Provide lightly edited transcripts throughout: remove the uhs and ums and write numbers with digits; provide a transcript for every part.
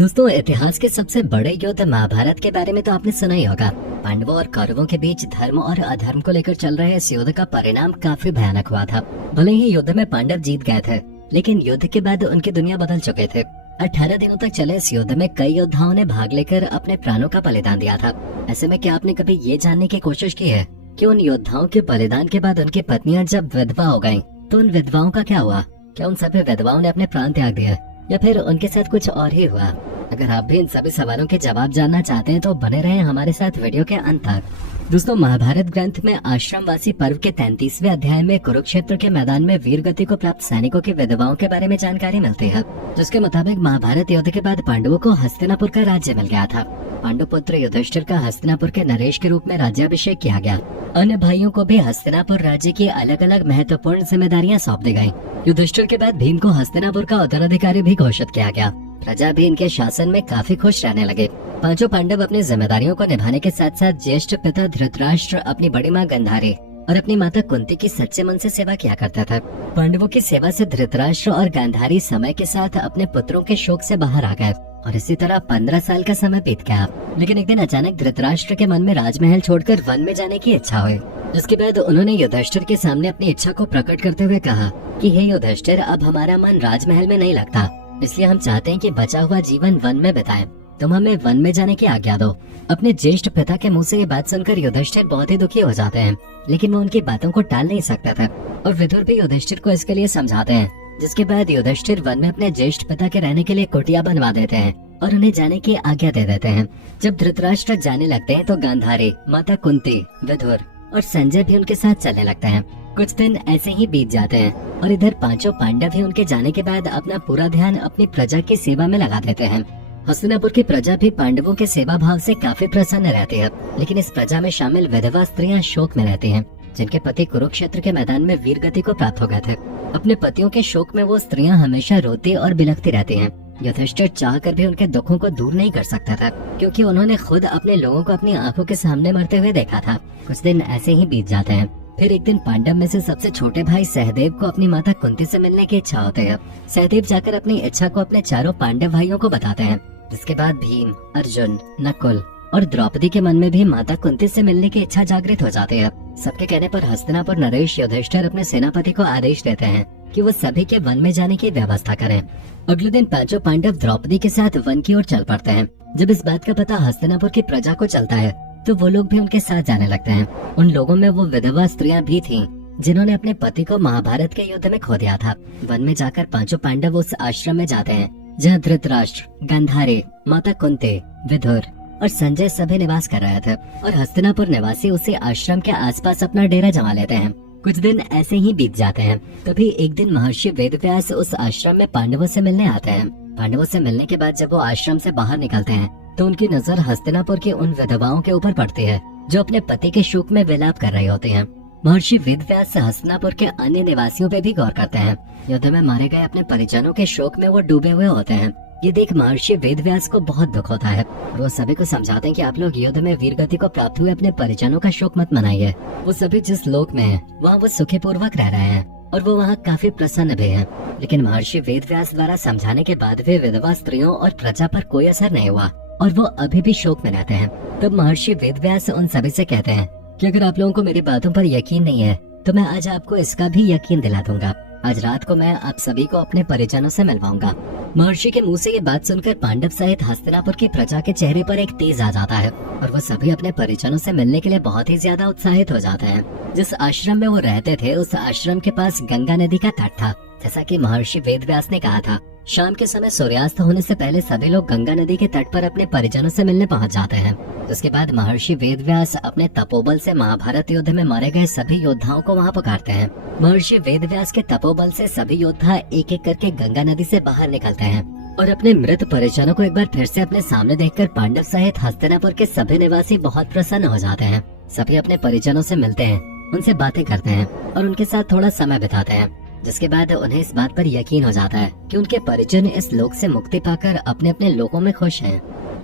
दोस्तों, इतिहास के सबसे बड़े युद्ध महाभारत के बारे में तो आपने सुना ही होगा। पांडवों और कौरवों के बीच धर्म और अधर्म को लेकर चल रहे इस युद्ध का परिणाम काफी भयानक हुआ था। भले ही युद्ध में पांडव जीत गए थे, लेकिन युद्ध के बाद उनकी दुनिया बदल चुके थे। 18 दिनों तक चले इस युद्ध में कई योद्धाओं ने भाग लेकर अपने प्राणों का बलिदान दिया था। ऐसे में क्या आपने कभी ये जानने की कोशिश की है कि उन योद्धाओं के बलिदान के बाद उनकी पत्नियां जब विधवा हो गयी तो उन विधवाओं का क्या हुआ? क्या उन सभी विधवाओं ने अपने प्राण त्याग दिए या फिर उनके साथ कुछ और ही हुआ? अगर आप भी इन सभी सवालों के जवाब जानना चाहते हैं तो बने रहें हमारे साथ वीडियो के अंत तक। दोस्तों, महाभारत ग्रंथ में आश्रमवासी पर्व के 33वें अध्याय में कुरुक्षेत्र के मैदान में वीर गति को प्राप्त सैनिकों की विधवाओं के बारे में जानकारी मिलती है, जिसके मुताबिक महाभारत युद्ध के बाद पांडवों को हस्तिनापुर का राज्य मिल गया था। पांडु पुत्र युधिष्ठिर का हस्तिनापुर के नरेश के रूप में राज्याभिषेक किया गया। अन्य भाइयों को भी हस्तिनापुर राज्य की अलग अलग महत्वपूर्ण जिम्मेदारियां सौंप दी गयी। युधिष्ठिर के बाद भीम को हस्तिनापुर का उत्तराधिकारी भी घोषित किया गया। प्रजा भी इनके शासन में काफी खुश रहने लगे। पांचों पांडव अपनी जिम्मेदारियों को निभाने के साथ साथ ज्येष्ठ पिता धृतराष्ट्र, अपनी बड़ी माँ गांधारी और अपनी माता कुंती की सच्चे मन से सेवा किया करता था। पांडवों की सेवा से धृतराष्ट्र और गांधारी समय के साथ अपने पुत्रों के शोक से बाहर आ गए और इसी तरह 15 साल का समय बीत गया। लेकिन एक दिन अचानक धृतराष्ट्र के मन में राजमहल छोड़कर वन में जाने की इच्छा हुई, जिसके बाद उन्होंने युधिष्ठिर के सामने अपनी इच्छा को प्रकट करते हुए कहा कि हे युधिष्ठिर, अब हमारा मन राजमहल में नहीं लगता, इसलिए हम चाहते हैं कि बचा हुआ जीवन वन में बिताएं। तुम हमें वन में जाने की आज्ञा दो। अपने ज्येष्ठ पिता के मुंह से ये बात सुनकर युधिष्ठिर बहुत ही दुखी हो जाते हैं, लेकिन वो उनकी बातों को टाल नहीं सकता था और विदुर भी युधिष्ठिर को इसके लिए समझाते हैं। जिसके बाद युधिष्ठिर वन में अपने ज्येष्ठ पिता के रहने के लिए कुटिया बनवा देते हैं और उन्हें जाने की आज्ञा दे देते हैं। जब धृतराष्ट्र जाने लगते हैं तो गांधारी, माता कुंती, विदुर और संजय भी उनके साथ चलने लगते हैं। कुछ दिन ऐसे ही बीत जाते हैं और इधर पांचों पांडव भी उनके जाने के बाद अपना पूरा ध्यान अपनी प्रजा की सेवा में लगा देते हैं। हस्तिनापुर की प्रजा भी पांडवों के सेवा भाव से काफी प्रसन्न रहती है, लेकिन इस प्रजा में शामिल विधवा स्त्रियां शोक में रहती हैं, जिनके पति कुरुक्षेत्र के मैदान में वीर गति को प्राप्त हो गए थे। अपने पतियों के शोक में वो स्त्रियां हमेशा रोती और बिलखती रहती हैं। युधिष्ठिर चाहकर भी उनके दुखों को दूर नहीं कर सकता था, क्योंकि उन्होंने खुद अपने लोगों को अपनी आंखों के सामने मरते हुए देखा था। कुछ दिन ऐसे ही बीत जाते हैं। फिर एक दिन पांडव में से सबसे छोटे भाई सहदेव को अपनी माता कुंती से मिलने की इच्छा होती है। सहदेव जाकर अपनी इच्छा को अपने चारों पांडव भाइयों को बताते हैं। जिसके बाद भीम, अर्जुन, नकुल और द्रौपदी के मन में भी माता कुंती से मिलने की इच्छा जागृत हो जाती है। सबके कहने पर हस्तिनापुर नरेश युधिष्ठिर अपने सेनापति को आदेश देते हैं कि वो सभी के वन में जाने की व्यवस्था करें। अगले दिन पांचों पांडव द्रौपदी के साथ वन की ओर चल पड़ते हैं। जब इस बात का पता हस्तिनापुर की प्रजा को चलता है तो वो लोग भी उनके साथ जाने लगते हैं। उन लोगों में वो विधवा स्त्रियां भी थीं, जिन्होंने अपने पति को महाभारत के युद्ध में खो दिया था। वन में जाकर पांचों पांडव उस आश्रम में जाते हैं जहाँ धृतराष्ट्र, गांधारी, माता कुंती, विदुर और संजय सभी निवास कर रहे थे और हस्तिनापुर निवासी उसी आश्रम के आसपास अपना डेरा जमा लेते हैं। कुछ दिन ऐसे ही बीत जाते हैं। तभी एक दिन महर्षि वेदव्यास उस आश्रम में पांडवों से मिलने आते हैं। पांडवों से मिलने के बाद जब वो आश्रम से बाहर निकलते हैं तो उनकी नजर हस्तिनापुर की उन विधवाओं के ऊपर पड़ती है जो अपने पति के शोक में विलाप कर रही होती हैं। महर्षि वेदव्यास हस्तिनापुर के अन्य निवासियों पे भी गौर करते हैं। युद्ध में मारे गए अपने परिजनों के शोक में वो डूबे हुए होते हैं। ये देख महर्षि वेदव्यास को बहुत दुख होता है। वो सभी को समझाते हैं कि आप लोग युद्ध में वीर गति को प्राप्त हुए अपने परिजनों का शोक मत मनाइए। वो सभी जिस लोक में है वहाँ वो सुखी पूर्वक रह रहे हैं और वो वहाँ काफी प्रसन्न भी हैं। लेकिन महर्षि वेदव्यास द्वारा समझाने के बाद वे विधवा स्त्रियों और प्रजा पर कोई असर नहीं हुआ और वो अभी भी शोक में रहते हैं। तब महर्षि वेदव्यास उन सभी से कहते हैं कि अगर आप लोगों को मेरी बातों पर यकीन नहीं है तो मैं आज आपको इसका भी यकीन दिला दूंगा। आज रात को मैं आप सभी को अपने परिजनों से मिलवाऊंगा। महर्षि के मुंह से ये बात सुनकर पांडव सहित हस्तिनापुर की प्रजा के चेहरे पर एक तेज आ जाता है और वो सभी अपने परिजनों से मिलने के लिए बहुत ही ज्यादा उत्साहित हो जाते हैं। जिस आश्रम में वो रहते थे उस आश्रम के पास गंगा नदी का तट था। जैसा कि महर्षि वेदव्यास ने कहा था, शाम के समय सूर्यास्त होने से पहले सभी लोग गंगा नदी के तट पर अपने परिजनों से मिलने पहुंच जाते हैं। उसके बाद महर्षि वेदव्यास अपने तपोबल से महाभारत युद्ध में मारे गए सभी योद्धाओं को वहां पुकारते हैं। महर्षि वेदव्यास के तपोबल से सभी योद्धा एक एक करके गंगा नदी से बाहर निकलते हैं और अपने मृत परिजनों को एक बार फिर से अपने सामने देखकर पांडव सहित हस्तिनापुर के सभी निवासी बहुत प्रसन्न हो जाते हैं। सभी अपने परिजनों से मिलते हैं, उनसे बातें करते हैं और उनके साथ थोड़ा समय बिताते हैं। जिसके बाद उन्हें इस बात पर यकीन हो जाता है कि उनके परिजन इस लोक से मुक्ति पाकर अपने अपने लोकों में खुश हैं।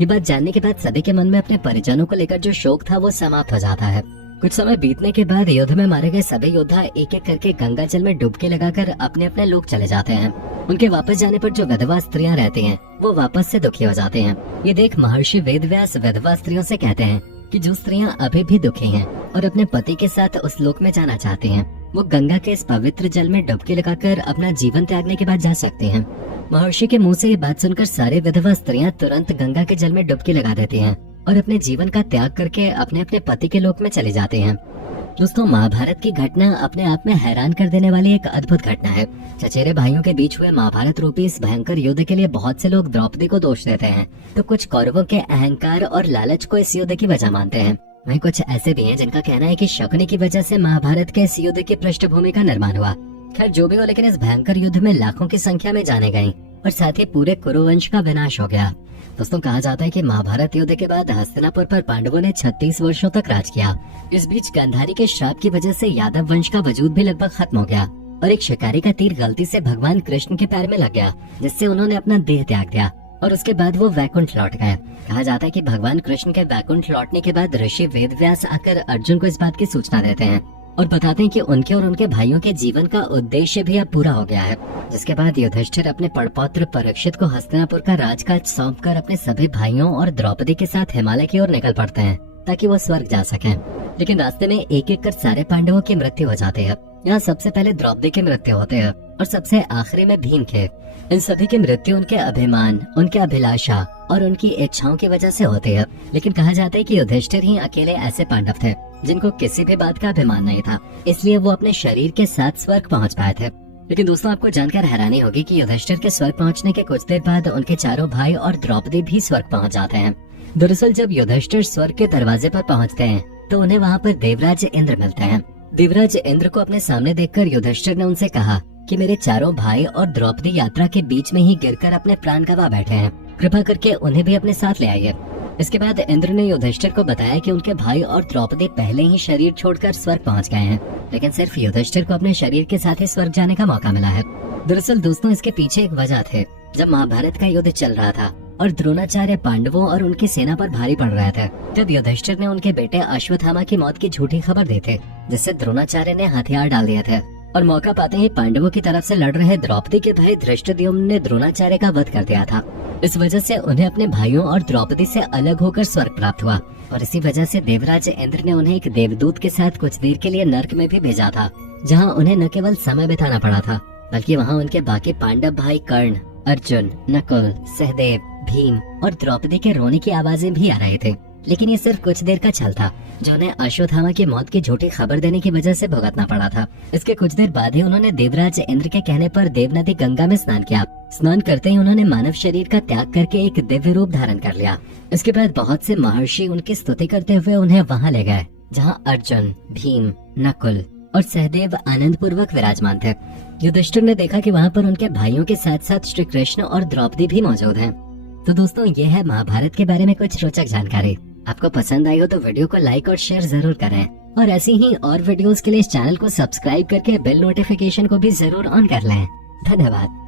ये बात जानने के बाद सभी के मन में अपने परिजनों को लेकर जो शोक था वो समाप्त हो जाता है। कुछ समय बीतने के बाद युद्ध में मारे गए सभी योद्धा एक एक करके गंगा जल में डुबकी लगाकर अपने अपने लोक चले जाते हैं। उनके वापस जाने पर जो विधवा स्त्रियां रहती हैं, वो वापस से दुखी हो जाते हैं। ये देख महर्षि वेदव्यास विधवा स्त्रियों से कहते हैं कि जो स्त्रियां अभी भी दुखी हैं और अपने पति के साथ उस लोक में जाना चाहती हैं, वो गंगा के इस पवित्र जल में डुबकी लगाकर अपना जीवन त्यागने के बाद जा सकती हैं। महर्षि के मुंह से ये बात सुनकर सारी विधवा स्त्रियां तुरंत गंगा के जल में डुबकी लगा देती हैं और अपने जीवन का त्याग करके अपने अपने पति के लोक में चली जाती हैं। दोस्तों, महाभारत की घटना अपने आप में हैरान कर देने वाली एक अद्भुत घटना है। चचेरे भाइयों के बीच हुए महाभारत रूपी इस भयंकर युद्ध के लिए बहुत से लोग द्रौपदी को दोष देते हैं, तो कुछ कौरवों के अहंकार और लालच को इस युद्ध की वजह मानते हैं। वहीं कुछ ऐसे भी हैं जिनका कहना है कि शकुनी की वजह से महाभारत के इस युद्ध की पृष्ठभूमि का निर्माण हुआ। खैर जो भी हो, लेकिन इस भयंकर युद्ध में लाखों की संख्या में जाने गईं और साथ ही पूरे कुरुवंश का विनाश हो गया। दोस्तों, कहा जाता है कि महाभारत युद्ध के बाद हस्तिनापुर पर पांडवों ने 36 वर्षों तक राज किया। इस बीच गांधारी के श्राप की वजह से यादव वंश का वजूद भी लगभग खत्म हो गया और एक शिकारी का तीर गलती से भगवान कृष्ण के पैर में लग गया, जिससे उन्होंने अपना देह त्याग दिया और उसके बाद वो वैकुंठ लौट गए। कहा जाता है कि भगवान कृष्ण के वैकुंठ लौटने के बाद ऋषि वेदव्यास आकर अर्जुन को इस बात की सूचना देते हैं और बताते हैं कि उनके और उनके भाइयों के जीवन का उद्देश्य भी अब पूरा हो गया है। जिसके बाद युधिष्ठिर अपने पड़पौत्र परीक्षित को हस्तिनापुर का राजकाज सौंपकर अपने सभी भाइयों और द्रौपदी के साथ हिमालय की ओर निकल पड़ते हैं ताकि वो स्वर्ग जा सकें। लेकिन रास्ते में एक एक कर सारे पांडवों की मृत्यु हो जाती है। यहाँ सबसे पहले द्रौपदी की मृत्यु होती है और सबसे आखिरी में भीम के। इन सभी की मृत्यु उनके अभिमान, उनके अभिलाषा और उनकी इच्छाओं की वजह से होती है। लेकिन कहा जाता है कि युधिष्ठिर ही अकेले ऐसे पांडव थे जिनको किसी भी बात का अभिमान नहीं था, इसलिए वो अपने शरीर के साथ स्वर्ग पहुंच पाए थे। लेकिन दोस्तों, आपको जानकर हैरानी होगी कि युधिष्ठिर के स्वर्ग पहुंचने के कुछ देर बाद उनके चारों भाई और द्रौपदी भी स्वर्ग पहुंच जाते हैं। दरअसल जब युधिष्ठिर स्वर्ग के दरवाजे पर पहुंचते हैं तो उन्हें वहाँ पर देवराज इंद्र मिलते हैं। देवराज इंद्र को अपने सामने देखकर युधिष्ठिर ने उनसे कहा कि मेरे चारों भाई और द्रौपदी यात्रा के बीच में ही गिरकर अपने प्राण गंवा बैठे हैं, कृपा करके उन्हें भी अपने साथ ले आइए। इसके बाद इंद्र ने युधिष्ठिर को बताया कि उनके भाई और द्रौपदी पहले ही शरीर छोड़कर स्वर्ग पहुंच गए हैं, लेकिन सिर्फ युधिष्ठिर को अपने शरीर के साथ ही स्वर्ग जाने का मौका मिला है। दरअसल दोस्तों, इसके पीछे एक वजह थे। जब महाभारत का युद्ध चल रहा था और द्रोणाचार्य पांडवों और उनकी सेना पर भारी पड़ रहे थे, तब युधिष्ठिर ने उनके बेटे अश्वत्थामा की मौत की झूठी खबर दी थी, जिससे द्रोणाचार्य ने हथियार डाल दिए थे और मौका पाते ही पांडवों की तरफ से लड़ रहे द्रौपदी के भाई धृष्टद्युम्न ने द्रोणाचार्य का वध कर दिया था। इस वजह से उन्हें अपने भाइयों और द्रौपदी से अलग होकर स्वर्ग प्राप्त हुआ और इसी वजह से देवराज इंद्र ने उन्हें एक देवदूत के साथ कुछ देर के लिए नर्क में भी भेजा था, जहां उन्हें न केवल समय बिताना पड़ा था, बल्कि वहां उनके बाकी पांडव भाई कर्ण, अर्जुन, नकुल, सहदेव, भीम और द्रौपदी के रोने की आवाजें भी आ रही थी। लेकिन ये सिर्फ कुछ देर का छल था, जो उन्हें अश्वत्थामा की मौत की झूठी खबर देने की वजह से भुगतना पड़ा था। इसके कुछ देर बाद ही उन्होंने देवराज इंद्र के कहने पर देव नदी गंगा में स्नान किया। स्नान करते ही उन्होंने मानव शरीर का त्याग करके एक दिव्य रूप धारण कर लिया। इसके बाद बहुत से महर्षि उनकी स्तुति करते हुए उन्हें वहाँ ले गए, जहाँ अर्जुन, भीम, नकुल और सहदेव आनंद पूर्वक विराजमान थे। युधिष्ठिर ने देखा कि वहाँ पर उनके भाइयों के साथ साथ श्री कृष्ण और द्रौपदी भी मौजूद हैं। तो दोस्तों, ये है महाभारत के बारे में कुछ रोचक जानकारी। आपको पसंद आई हो तो वीडियो को लाइक और शेयर जरूर करें और ऐसी ही और वीडियोस के लिए इस चैनल को सब्सक्राइब करके बेल नोटिफिकेशन को भी जरूर ऑन कर लें। धन्यवाद।